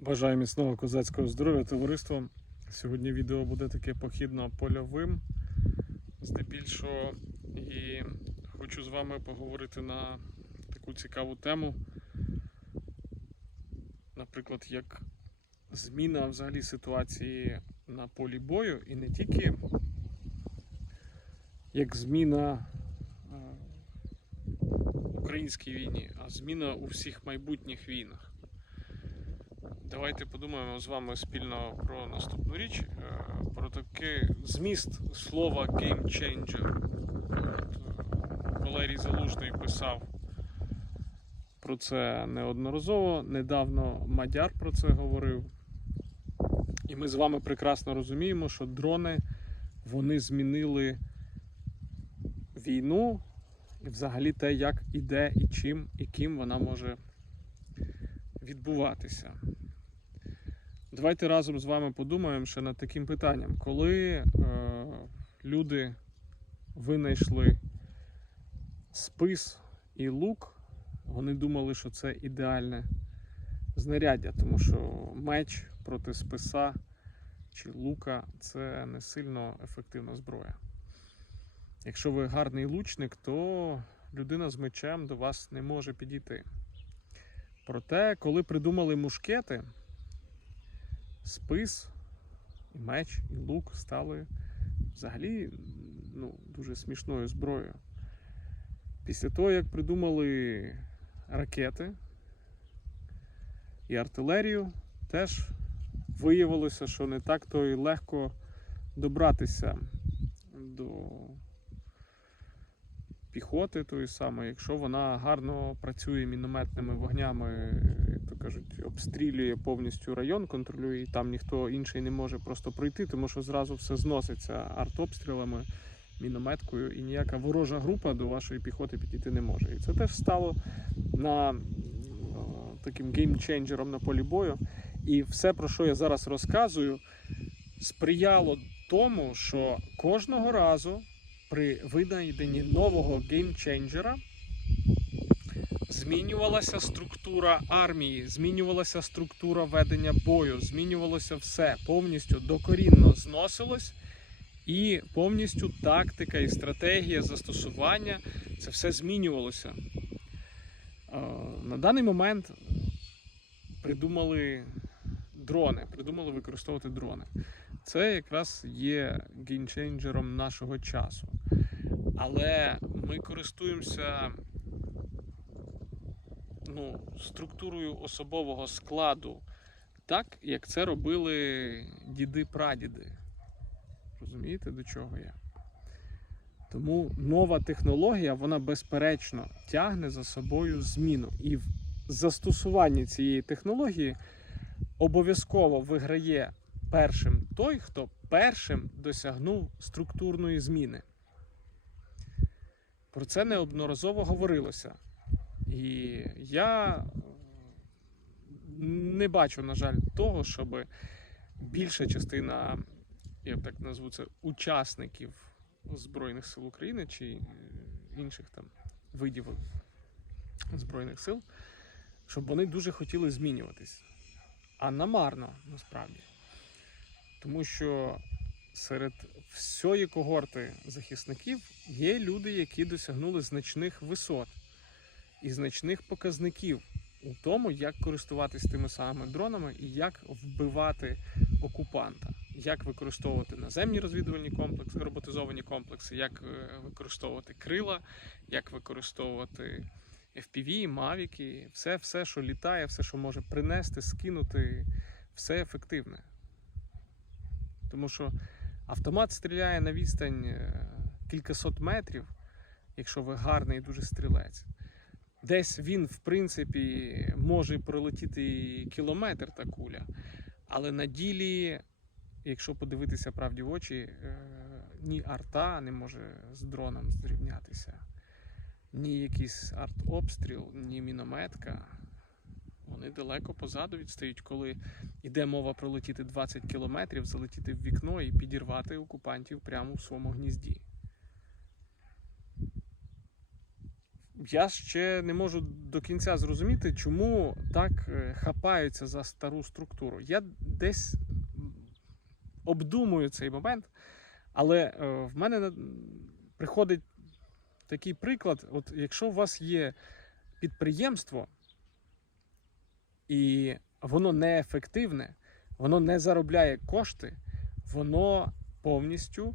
Бажаю міцного козацького здоров'я товариство. Сьогодні відео буде таке похідно-польовим, здебільшого, і хочу з вами поговорити на таку цікаву тему. Наприклад, як зміна взагалі ситуації на полі бою, і не тільки як зміна е, в українській війні, а зміна у всіх майбутніх війнах. Давайте подумаємо з вами спільно про наступну річ, е, про такий зміст слова game changer. Е, Валерій Залужний писав про це неодноразово. Недавно Мадяр про це говорив. І ми з вами прекрасно розуміємо, що дрони вони змінили війну і взагалі те, як іде і чим і ким вона може відбуватися. Давайте разом з вами подумаємо ще над таким питанням. Коли е, люди винайшли спис і лук, вони думали, що це ідеальне знаряддя, тому що меч проти списа чи лука це не сильно ефективна зброя. Якщо ви гарний лучник, то людина з мечем до вас не може підійти. Проте, коли придумали мушкети, спис, і меч, і лук стали взагалі ну, дуже смішною зброєю. Після того, як придумали ракети і артилерію, теж виявилося, що не так то і легко добратися до піхоти тої самої, якщо вона гарно працює мінометними вогнями, як то кажуть, обстрілює повністю район, контролює, і там ніхто інший не може просто пройти, тому що зразу все зноситься артобстрілами, мінометкою, і ніяка ворожа група до вашої піхоти підійти не може. І це теж стало на таким геймченджером на полі бою. І все, про що я зараз розказую, сприяло тому, що кожного разу при винайденні нового геймченджера змінювалася структура армії, змінювалася структура ведення бою, змінювалося все повністю докорінно зносилось, і повністю тактика і стратегія застосування це все змінювалося. Е, На даний момент придумали дрони, придумали використовувати дрони. Це якраз є геймченджером нашого часу. Але ми користуємося ну, структурою особового складу так, як це робили діди-прадіди. Розумієте, до чого я? Тому нова технологія, вона безперечно тягне за собою зміну. І в застосуванні цієї технології обов'язково виграє першим той, хто першим досягнув структурної зміни. Про це неодноразово говорилося. І я е, не бачу, на жаль, того, щоб більша частина, я так назву це, учасників Збройних сил України чи е, інших там видів Збройних сил, щоб вони дуже хотіли змінюватись. А намарно насправді. Тому що серед всієї когорти захисників є люди, які досягнули значних висот і значних показників у тому, як користуватись тими самими дронами і як вбивати окупанта, як використовувати наземні розвідувальні комплекси, роботизовані комплекси, як е, використовувати крила, як використовувати FPV, мавіки, все, все, що літає, все, що може принести, скинути, все ефективне. Тому що автомат стріляє на відстань е, кількасот метрів, якщо ви гарний дуже стрілець. Десь він, в принципі, може пролетіти кілометр та куля. Але на ділі, якщо подивитися правді в очі, е, ні арта не може з дроном зрівнятися, ні якийсь артобстріл, ні мінометка. Вони далеко позаду відстають, коли йде мова пролетіти 20 кілометрів, залетіти в вікно і підірвати окупантів прямо в своєму гнізді. я ще не можу до кінця зрозуміти, чому так е, хапаються за стару структуру. Я десь обдумую цей момент, але е, в мене приходить такий приклад: от якщо у вас є підприємство, і воно неефективне, воно не заробляє кошти, воно повністю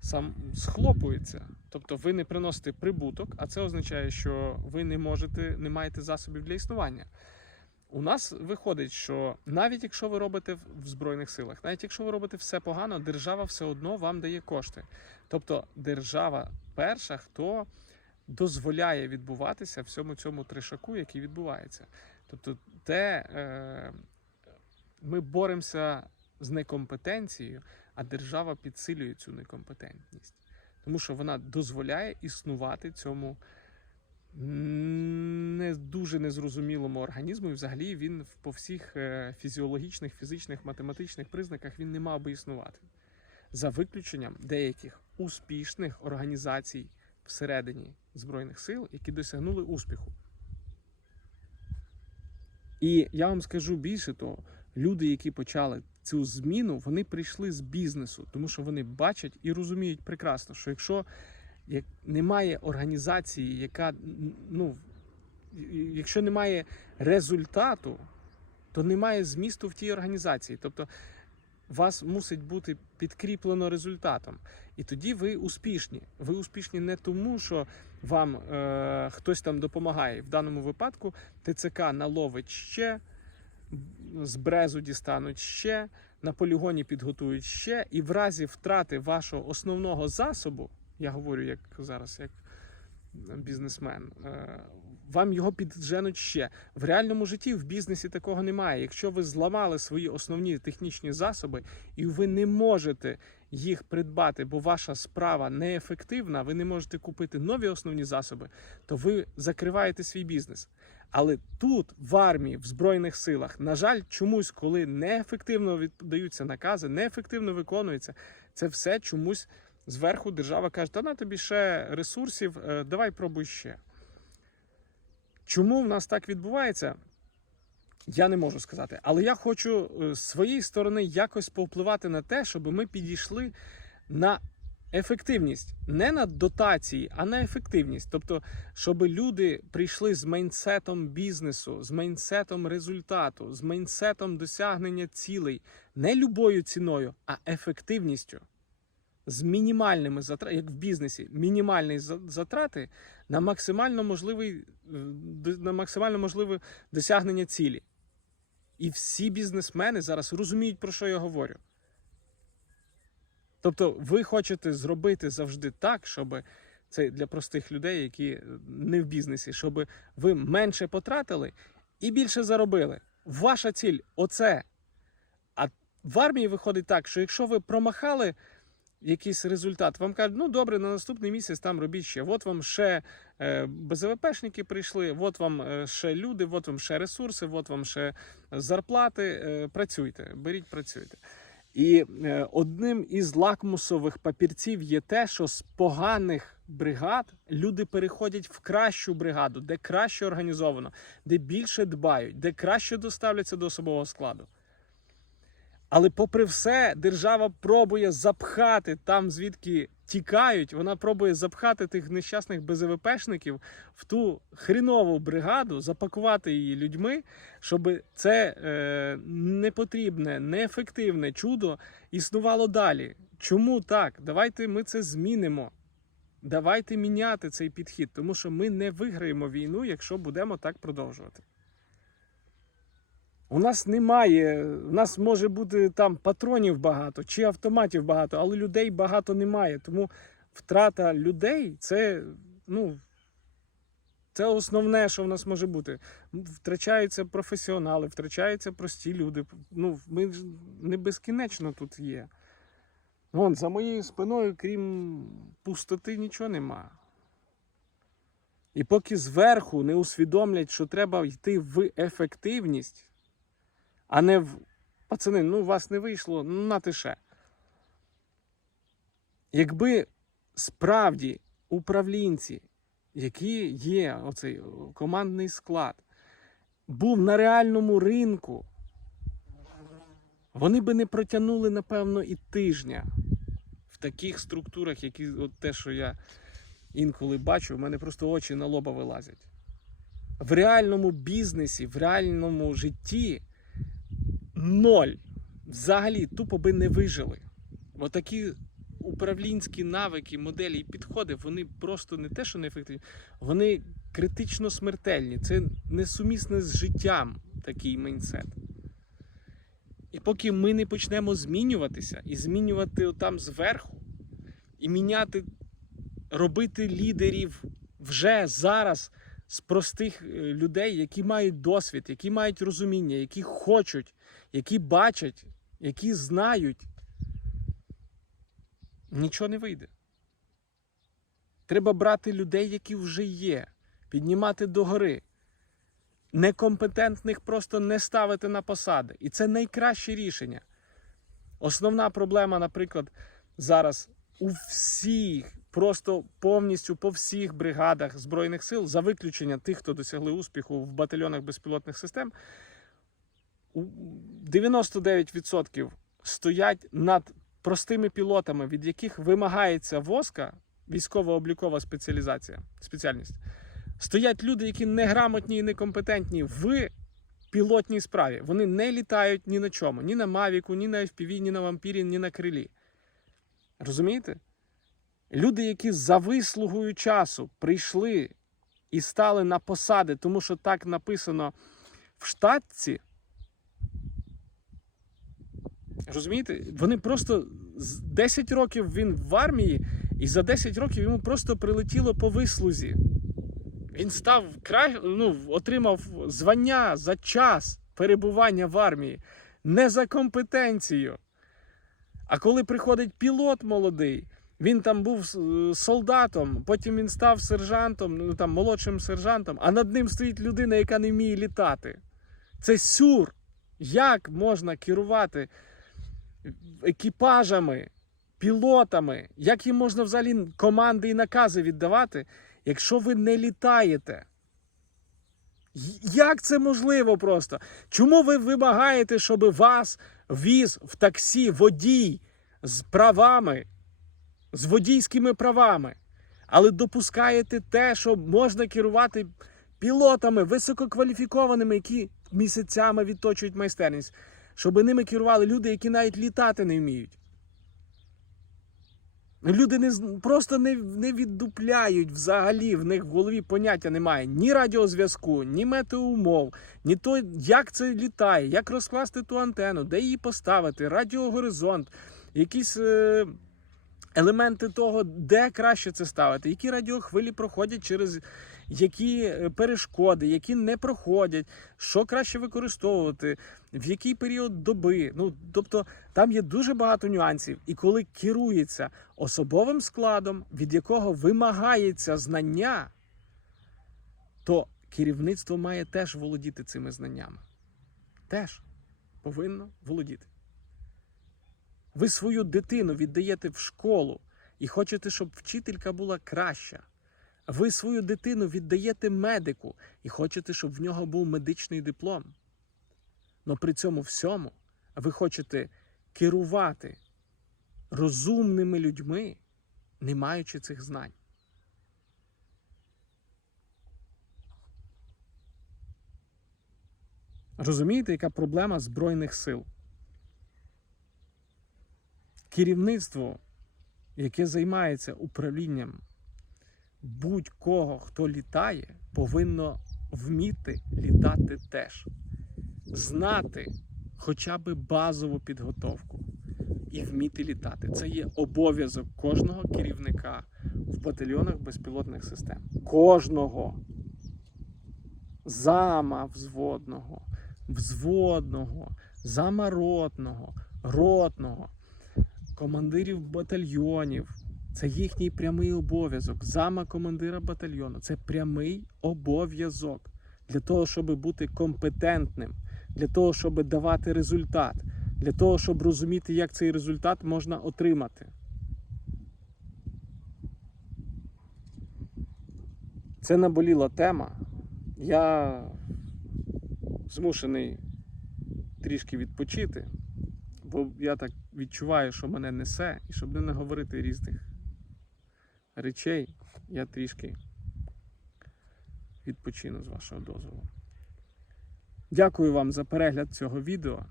сам схлопується. Тобто ви не приносите прибуток, а це означає, що ви не можете, не маєте засобів для існування. У нас виходить, що навіть якщо ви робите в Збройних силах, навіть якщо ви робите все погано, держава все одно вам дає кошти. Тобто держава перша, хто дозволяє відбуватися всьому цьому тришаку, який відбувається. Тобто, те е, ми боремося з некомпетенцією, а держава підсилює цю некомпетентність, тому що вона дозволяє існувати цьому не дуже незрозумілому організму, і взагалі він по всіх е, фізіологічних, фізичних, математичних признаках він не мав би існувати. За виключенням деяких успішних організацій всередині Збройних сил, які досягнули успіху. І я вам скажу більше того, люди, які почали цю зміну, вони прийшли з бізнесу, тому що вони бачать і розуміють прекрасно, що якщо немає організації, яка ну, якщо немає результату, то немає змісту в тій організації. Тобто вас мусить бути підкріплено результатом. І тоді ви успішні. Ви успішні не тому, що вам е, хтось там допомагає. В даному випадку ТЦК наловить ще, з брезу дістануть ще, на полігоні підготують ще, і в разі втрати вашого основного засобу, я говорю як зараз, як бізнесмен, е, вам його підженуть ще. В реальному житті в бізнесі такого немає. Якщо ви зламали свої основні технічні засоби, і ви не можете їх придбати, бо ваша справа неефективна, ви не можете купити нові основні засоби, то ви закриваєте свій бізнес. Але тут, в армії, в Збройних силах, на жаль, чомусь, коли неефективно віддаються накази, неефективно виконується, це все чомусь зверху держава каже: та на тобі ще ресурсів, е, давай пробуй ще. Чому в нас так відбувається? Я не можу сказати. Але я хочу е, з своєї сторони якось повпливати на те, щоб ми підійшли на ефективність. Не на дотації, а на ефективність. Тобто, щоб люди прийшли з майнсетом бізнесу, з майнсетом результату, з майнсетом досягнення цілей не любою ціною, а ефективністю. З мінімальними затратами, як в бізнесі, мінімальні затрати на максимально можливий е, на максимально можливе досягнення цілі. І всі бізнесмени зараз розуміють, про що я говорю. Тобто, ви хочете зробити завжди так, щоб це для простих людей, які е, не в бізнесі, щоб ви менше потратили і більше заробили. Ваша ціль оце. А в армії виходить так, що якщо ви промахали якийсь результат, вам кажуть, ну добре, на наступний місяць там робіть ще. От вам ще е, БЗВПшники прийшли, от вам е, ще люди, от вам ще ресурси, от вам ще зарплати. Е, працюйте, беріть, працюйте. І одним із лакмусових папірців є те, що з поганих бригад люди переходять в кращу бригаду, де краще організовано, де більше дбають, де краще доставляться до особового складу. Але, попри все, держава пробує запхати там, звідки тікають, вона пробує запхати тих нещасних БЗВПшників в ту хрінову бригаду, запакувати її людьми, щоб це е, непотрібне, неефективне чудо існувало далі. Чому так? Давайте ми це змінимо. Давайте міняти цей підхід, тому що ми не виграємо війну, якщо будемо так продовжувати. У нас немає, у нас може бути там патронів багато чи автоматів багато, але людей багато немає. Тому втрата людей це, ну, це основне, що в нас може бути. Втрачаються професіонали, втрачаються прості люди. Ну, ми ж не безкінечно тут є. Вон, за моєю спиною, крім пустоти, нічого нема. І поки зверху не усвідомлять, що треба йти в ефективність, а не в пацани, ну у вас не вийшло, ну на ще. Якби справді управлінці які є оцей командний склад, був на реальному ринку, вони би не протягнули, напевно, і тижня в таких структурах, які от те, що я інколи бачу, в мене просто очі на лоба вилазять. В реальному бізнесі, в реальному житті ноль. Взагалі тупо би не вижили. Отакі управлінські навики, моделі і підходи, вони просто не те, що неефективні, вони критично смертельні. Це несумісне з життям такий майнсет. І поки ми не почнемо змінюватися і змінювати там зверху, і міняти, робити лідерів вже зараз з простих е, людей, які мають досвід, які мають розуміння, які хочуть, які бачать, які знають, нічого не вийде. Треба брати людей, які вже є, піднімати догори. Некомпетентних просто не ставити на посади. І це найкраще рішення. Основна проблема, наприклад, зараз у всіх, просто повністю по всіх бригадах Збройних сил, за виключення тих, хто досягли успіху в батальйонах безпілотних систем, 99% стоять над простими пілотами, від яких вимагається воска, військово-облікова спеціалізація, спеціальність. Стоять люди, які неграмотні і некомпетентні в пілотній справі. Вони не літають ні на чому, ні на Мавіку, ні на FPV, ні на вампірі, ні на крилі. Розумієте? Люди, які за вислугою часу прийшли і стали на посади, тому що так написано в штатці. Розумієте? Вони просто 10 років він в армії, і за 10 років йому просто прилетіло по вислузі. Він став кра... ну, отримав звання за час перебування в армії, не за компетенцію. А коли приходить пілот молодий, він там був е, солдатом, потім він став сержантом, ну там молодшим сержантом, а над ним стоїть людина, яка не вміє літати. Це сюр. Як можна керувати екіпажами, пілотами? Як їм можна взагалі команди і накази віддавати, якщо ви не літаєте? Як це можливо просто? Чому ви вимагаєте, щоб вас віз в таксі водій з правами, з водійськими правами, але допускаєте те, що можна керувати пілотами висококваліфікованими, які місяцями відточують майстерність, щоб ними керували люди, які навіть літати не вміють. Люди не, просто не, не віддупляють взагалі, в них в голові поняття немає ні радіозв'язку, ні метеоумов, ні то, як це літає, як розкласти ту антенну, де її поставити, радіогоризонт, якісь е, елементи того, де краще це ставити, які радіохвилі проходять через які е, перешкоди, які не проходять, що краще використовувати, в який період доби. Ну, тобто там є дуже багато нюансів. І коли керується особовим складом, від якого вимагається знання, то керівництво має теж володіти цими знаннями. Теж повинно володіти. Ви свою дитину віддаєте в школу і хочете, щоб вчителька була краща. Ви свою дитину віддаєте медику і хочете, щоб в нього був медичний диплом. Но при цьому всьому ви хочете керувати розумними людьми, не маючи цих знань. Розумієте, яка проблема Збройних сил? Керівництво, яке займається управлінням будь-кого, хто літає, повинно вміти літати теж, знати хоча б базову підготовку і вміти літати. Це є обов'язок кожного керівника в батальйонах безпілотних систем. Кожного зама взводного, взводного, зама ротного, ротного, командирів батальйонів. Це їхній прямий обов'язок. Зама командира батальйону. Це прямий обов'язок для того, щоб бути компетентним, для того, щоб давати результат, для того, щоб розуміти, як цей результат можна отримати. Це наболіла тема. Я змушений трішки відпочити, бо я так відчуваю, що мене несе, і щоб не наговорити різних речей, я трішки відпочину з вашого дозволу. Дякую вам за перегляд цього відео.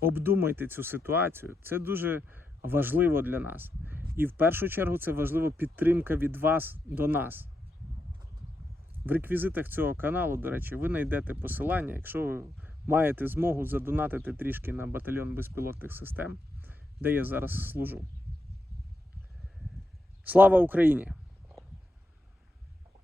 Обдумайте цю ситуацію. Це дуже важливо для нас. І в першу чергу це важливо підтримка від вас до нас. В реквізитах цього каналу, до речі, ви знайдете посилання, якщо ви маєте змогу задонатити трішки на батальйон безпілотних систем, де я зараз служу. Слава Україні!